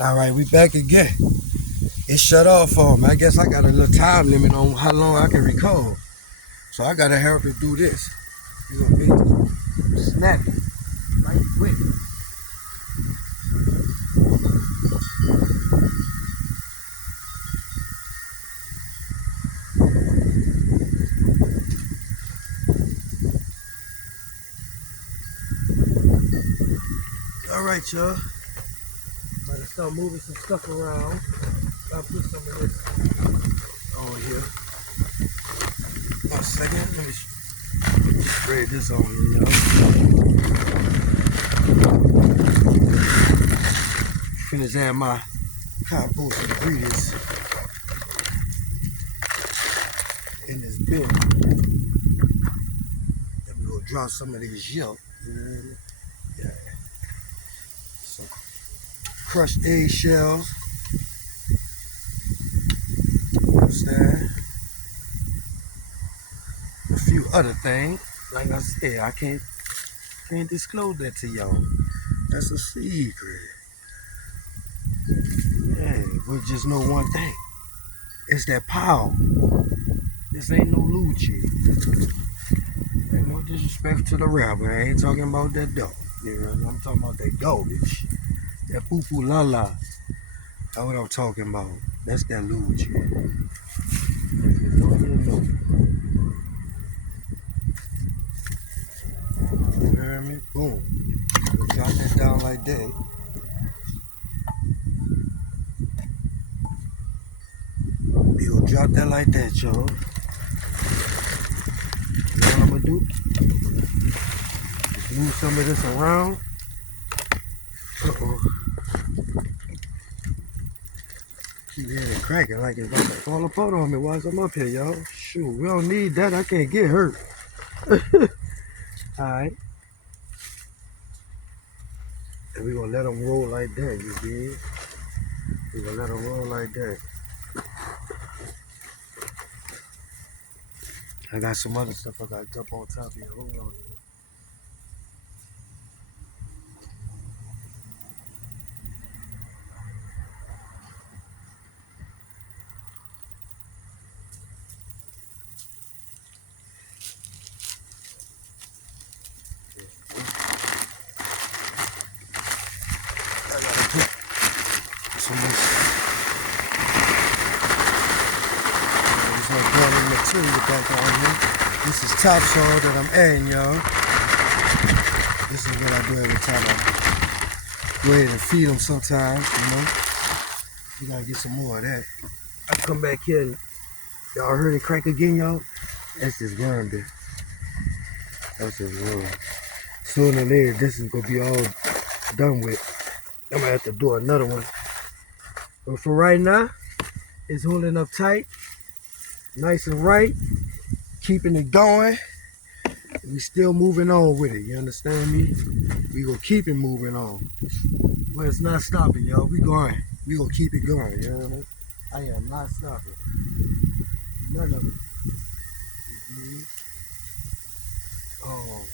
All right, we back again. It shut off for me. I guess I got a little time limit on how long I can record. So I gotta help it do this. You gonna be snappy, right quick. All right, y'all. Gotta start moving some stuff around. I'll put some of this on here. 1 second. Let me spread this on here, y'all. Finish adding my compost ingredients in this bin. Then we gonna drop some of this yelk. Yeah. Some crushed eggshells. Understand? A few other things. Like I said, I can't disclose that to y'all. That's a secret. Yeah, we just know one thing. It's that power. This ain't no Lucci. Ain't no disrespect to the rapper. I ain't talking about that dog. You know, I'm talking about that garbage. That poo-poo la-la. That's what I'm talking about. That's that Lucci. If you know, you know. You hear me? Boom. We drop that down like that. We gonna drop that like that, y'all. You know what I'm gonna do? Just move some of this around. Uh-oh. Keep hearing it cracking like it's about to fall apart on me while I'm up here, y'all. Shoot, we don't need that. I can't get hurt. Alright. And we're gonna let them roll like that, you dig? We're gonna let them roll like that. I got some other stuff I gotta dump on top of here. Hold on. I gotta put some more organic material back on here. This is topsoil that I'm adding, y'all. This is what I do every time I go ahead and feed them sometimes, you know. You gotta get some more of that. I come back here and y'all heard it crack again, y'all? That's just worm there. That's just worm. Sooner or later, this is gonna be all done with. I'm gonna have to do another one. But for right now, it's holding up tight, nice and right, keeping it going. We still moving on with it, you understand me? We gonna keep it moving on. Well, it's not stopping, y'all. We going. We gonna keep it going, you know what I mean? I am not stopping. None of it. Oh.